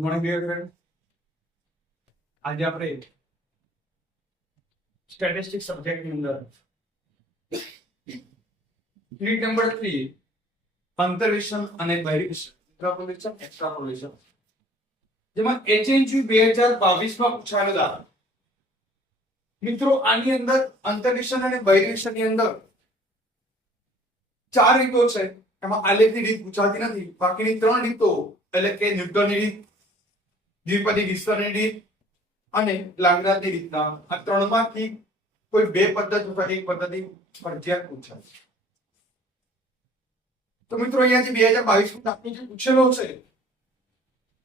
Morning dear friend આજે આપણે statistics સબ્જેક્ટની અંદર યુનિટ નંબર થ્રી અંતરવિષમ અને બહિર્વિષમ ઇન્ટ્રાપોલેશન એક્સ્ટ્રાપોલેશન જેમાં એચએનજી બે માં બાવીસમાં પૂછાયેલો દાખલો. મિત્રો, આની અંદર અંતરવિષમ અને બહિર્વિષમની અંદર ચાર રીતો છે. એમાં આલેખની રીત પૂછાતી નથી. બાકીની ત્રણ રીતો, એટલે કે ન્યૂટનની રીત દ્વિપદી વિસ્તરણની રીત અને લાંગરાજની રીતના આ ત્રણમાંથી કોઈ બે પદ્ધતિ અથવા એક પદ્ધતિ ફરજિયાત પૂછાય તો મિત્રો અહીંયા જે બે હજાર બાવીસ દાખલો જે પૂછેલો છે,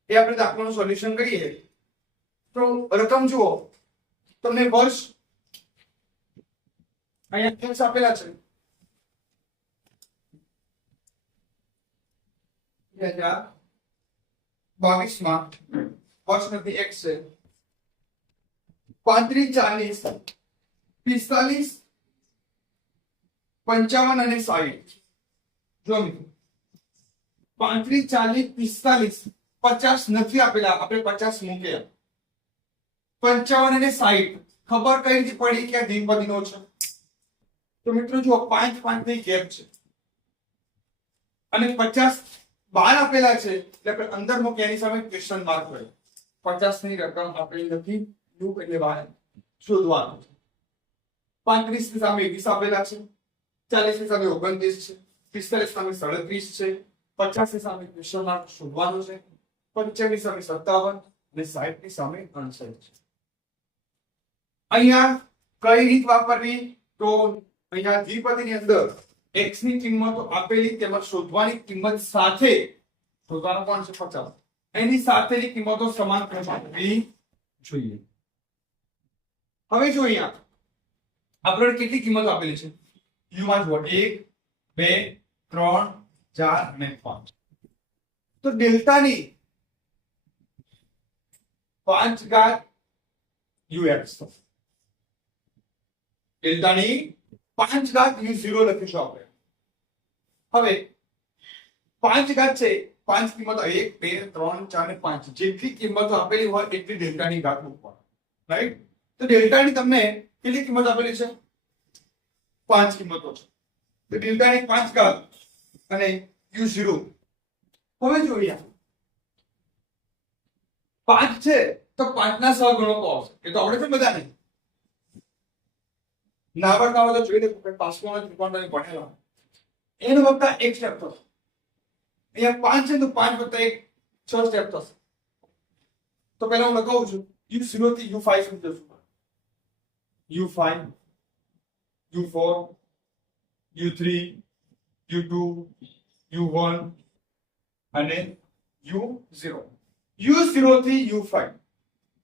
એ આપણે દાખલાનું સોલ્યુશન કરીએ. તો રકમ જુઓ, તમને વર્ષ અહીંયા ફેક્સ આપેલા છે. બે હજાર બાવીસમાં વર્ષ નથી એક છે. પાંત્રીસ, ચાલીસ, પિસ્તાલીસ, પંચાવન અને સાહીઠ. જો મિત્રો, પાંત્રીસ, ચાલીસ, પિસ્તાલીસ, પચાસ નથી આપેલા. આપણે પચાસ મૂક્યા. પંચાવન અને સાહીઠ. ખબર કઈ રીતે પડી કે આ દ્વિપદીનો છે? તો મિત્રો, જુઓ, પાંચ પાંચની ગેપ છે. અને પચાસ બાર આપેલા છે. એટલે અંદર મૂકી એની સામે ક્વેશ્ચન માર્ક હોય. પચાસની રકમ આપેલી નથી લૂપ એટલે બાર શોધવાનું પાંત્રીસની સામે વીસ આપેલા છે. ચાલીસની સામે ઓગણત્રીસ છે. પિસ્તાલીસ સામે સાડત્રીસ છે. પચાસની સામે ક્વેશ્ચન માર્ક શોધવાનું છે. પંચાવનની સામે સત્તાવન અને સાહીઠની સામે અણસાઠ છે. અહીંયા કઈ રીત વાપરવી? તો અહીંયા દ્વિપદીની અંદર x ની કિંમત આપેલી તેમજ શોધવાની કિંમત સાથે શોધવાનો કોણ છે પચાસ. એની સાથેની કિંમતો સમાન ક્રમ જોઈએ. હવે જો અહીંયા આપણે કેટલી કિંમતો આપેલી છે? U માં જુઓ એક, બે, ત્રણ, ચાર અને પાંચ. તો ડેલ્ટાની પાંચ ઘાત થશે ડેલ્ટાની પાંચ ઘાત યુ ઝીરો લખીશું આપણે. હવે પાંચ ઘાત છે પાંચ કિંમતો, એક, બે, ત્રણ, ચાર અને પાંચ. જેટલી કિંમતો આપેલી હોય, એટલી ડેલ્ટાની ઘાત મૂકવાની રાઈટ તો ડેલ્ટાની તમને કેટલી કિંમત આપેલી છે? પાંચ કિંમતો છે. તો ડેલ્ટાની પાંચ ઘાત અને યુ ઝીરો. હવે જોઈએ પાંચ છે, તો પાંચના સહગુણકો આવશે. એ તો આપણે બધા નહીં નાવડતા તો જોઈ લે પાસમાં ત્રિકોણ ભણેલા. એનો વત્તા એક સ્ટેપ થશે અહીંયા પાંચ છે તો પાંચ વત્તા એક, છ સ્ટેપ થશે. તો પહેલા હું લખાવું છું. યુ ઝીરો થી યુ ફાઈવ સુધી જશું. U five U four U three U two U one અને યુ ઝીરો યુ ઝીરો થી યુ ફાઈવ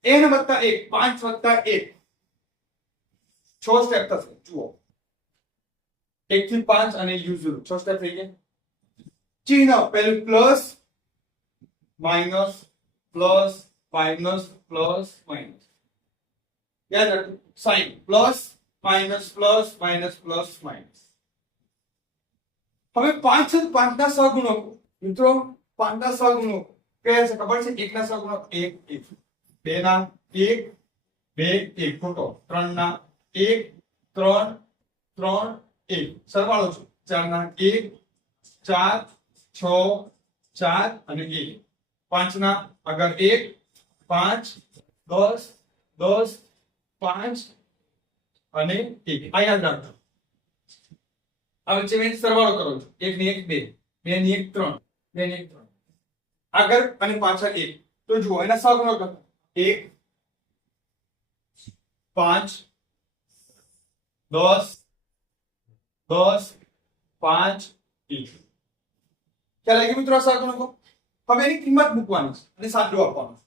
એન વત્તા એક, પાંચ વત્તા એક. છ સ્ટેપ થશે. જુઓ. એક થી પાંચ અને યુ ઝીરો છ સ્ટેપ થઈ ગયા. ચિહ્ન પહેલું plus minus plus minus plus minus યાદ રાખજો sign plus minus plus minus plus minus હવે પાંચ છે પાંચના સહગુણકો મિત્રો પાંચના સહગુણકો કયા છે ખબર છે એકના સહગુણક એક એક બે ના એક બે એક ખોટો ત્રણ ના એક ત્રણ ત્રણ એક સરવાળો છે ચાર ના એક ચાર છ, ચાર અને એક. પાંચ ના આગળ એક, પાંચ, દસ દસ, પાંચ અને એક. આ યાદ રાખજો. આ વચ્ચે મેં સરવાળો કરો છો. એક ની એક, બે. બે ની એક, ત્રણ. બે ની એક, ત્રણ. આગળ અને પાછળ એક. તો જુઓ, એના સહગુણક કરો એક, પાંચ, દસ દસ, પાંચ, એક. ખ્યાલ આવી મિત્રો આ સહગુણકો હવે એની કિંમત મૂકવાની છે અને સાદું આપવાનું છે.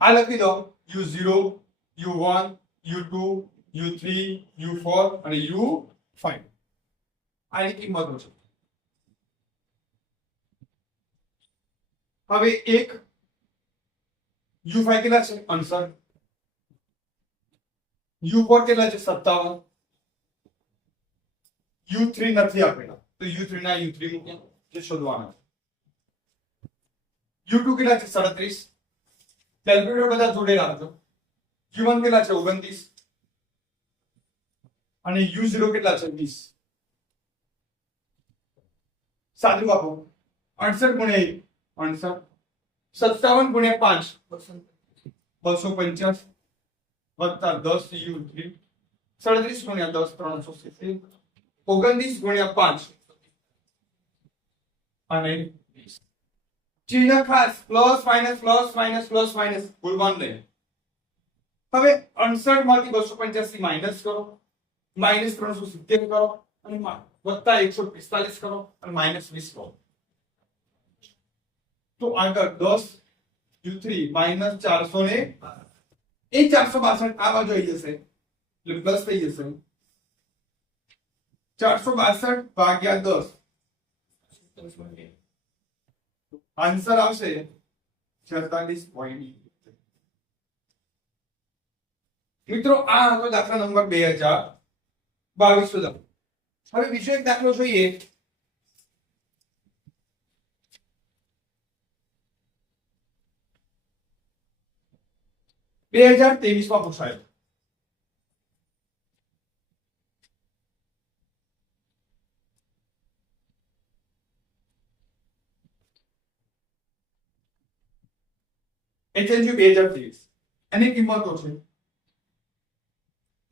આ લખી દો. U zero, U one, U two, U three, U four અને યુ ફાઈવ. આ એની કિંમતો છે. હવે એક, યુ ફાઈવ કેટલા છે? યુ ફોર કેટલા છે? સત્તાવન. યુ થ્રી નથી આપેલા. તો યુ થ્રી ના યુ થ્રી જે શોધવાના. યુ કેટલા છે? સડત્રીસ. કેલ્ક્યુલેટર બધા જોડે રાખજો. યુ વન કેટલા છે? ઓગણત્રીસ. અને યુ ઝીરો કેટલા છે? વીસ. સાદું આપો. અડસઠ ગુણ્યા એક. અડસઠ. સત્તાવન ગુણ્યા પાંચ. બસો પંચ્યાસી વત્તા દસ યુ થ્રી. સડત્રીસ ગુણ્યા દસ, ત્રણસો સિત્તેર. ઓગણત્રીસ ગુણ્યા પાંચ. અને ચિહ્ન ખાસ plus minus plus minus plus minus ભૂલવાનું નહીં હવે અડસઠમાંથી બસો પંચ્યાસી માઇનસ કરો. માઇનસ ત્રણસો સિત્તેર કરો અને વત્તા એકસો પિસ્તાલીસ કરો અને માઇનસ વીસ કરો. તો આગળ દસ યુ થ્રી માઇનસ ચારસો ને એ ચારસો બાસઠ આ બાજુ આવી જશે. એટલે પ્લસ થઈ જશે. ચારસો બાસઠ ભાગ્યા દસ. આન્સર આવશે છેતાલીસ પોઈન્ટ મિત્રો, આ હતો દાખલા નંબર બે હજાર બાવીસ હવે બીજો એક દાખલો જોઈએ. બે હજાર ત્રેવીસમાં પૂછાયો. એચએનજી બે હજાર ત્રેવીસ એની કિંમતો છે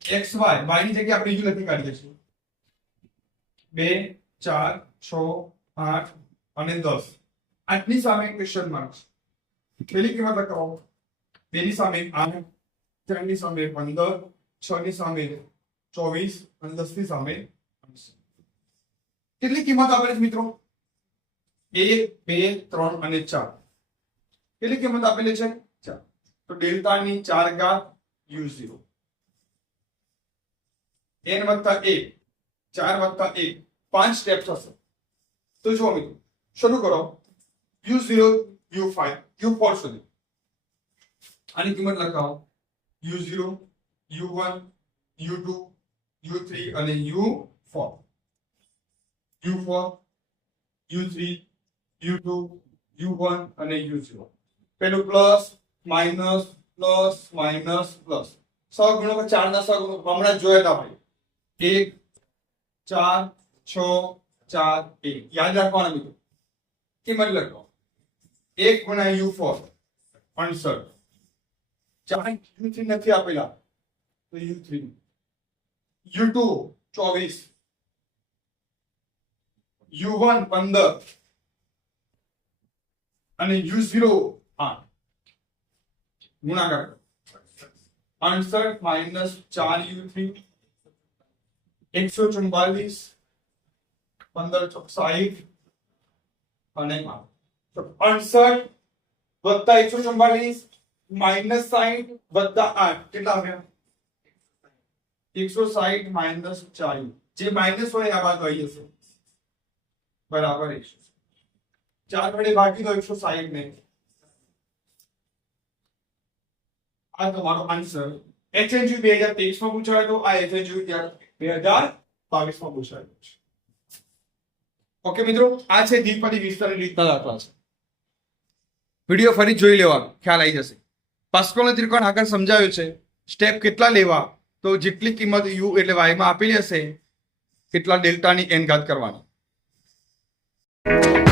એક્સ વાય વાયની જગ્યાએ આપણે બીજું લખી કાઢીએ છીએ બે ચાર છ આઠ અને દસ આઠની સામે ક્વેશ્ચન માર્ક પેલી કિંમત લખાવો બે ની સામે આઠ ચારની સામે પંદર છ ની સામે ચોવીસ અને દસની સામે કેટલી કિંમત આપેલી છે મિત્રો એક બે ત્રણ અને ચાર કેટલી કિંમત આપેલી છે? ચાર તો ડેલ્ટા ની ચાર ઘાત યુ ઝીરો. એન વત્તા એ ચાર વત્તા એ પાંચ સ્ટેપ થશે. તો જુઓ મિત્રો, શરૂ કરો. U zero, U five, U four સુધી. આની કિંમત લખાવો. U zero, U one, U two, U three અને U four. U four, U three, U two, U one અને યુ ઝીરો. પેલું plus, minus plus minus, plus. સહગુણકો ચાર ના સહગુણકો હમણાં જોયેલા ભાઈ. એક, ચાર, છ, ચાર, એક. યાદ રાખવાના મિત્રો. કિંમત લખો. એક ગુણ્યા યુ ફોર. અડસઠ ચાર યુ થ્રી નથી આપેલા. તો યુ થ્રી. યુ ટુ, ચોવીસ. યુ વન, પંદર. અને યુ ઝીરો આઠ. ગુણાકાર અડસઠ માઇનસ ચાર યુ થ્રી એકસો ચુમ્બાલીસ પંદર સાહીઠ અને. અડસઠ વત્તા એકસો ચુમ્બાલીસ માઇનસ સાહીઠ વત્તા આઠ. કેટલા આવ્યા? એકસો સાહીઠ માઇનસ ચાર જે માઇનસ હોય આ બાજુ આવી જશે. બરાબર, એકસો ચાર વડે ભાગી દો એકસો સાહીઠ ને. આ તમારો આન્સર એચએનજી બે હજાર તેવીસમાં પૂછાયો હતો આ એચએનજી બે હજાર બાવીસમાં પૂછાયો છે. ઓકે મિત્રો, આ છે દ્વિપદી વિસ્તારની રીતના દાખલા છે. વીડિયો ફરી જોઈ લેવાનો. ખ્યાલ આવી જશે. પાસ્કોલ ત્રિકોણ આગળ સમજાવ્યું છે. સ્ટેપ કેટલા લેવા? તો જેટલી કિંમત યુ એટલે વાયમાં આપેલી હશે કેટલા ડેલ્ટાની એન ઘાત કરવાની.